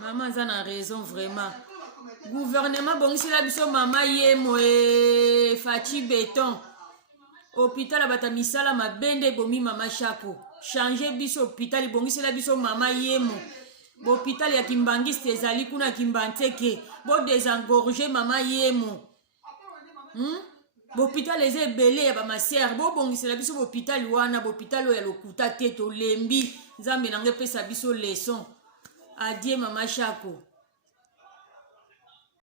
Maman a raison vraiment. Gouvernement bongisi la biso mama yemo e fachi béton. Hôpital abata misala mabende bomi mama Shako. Changer biso hôpital bongisi la biso mama yemo. Hôpital ya Kimbangiste ezali kuna Kimbanteke. Bo désengorger mama yemo. Hôpital eze belé ya ba maser. Bo bongisi la biso hôpital wana hôpital ya lokuta teto lembi. Nzambe nange pesa biso leçon. Adieu mama Shako.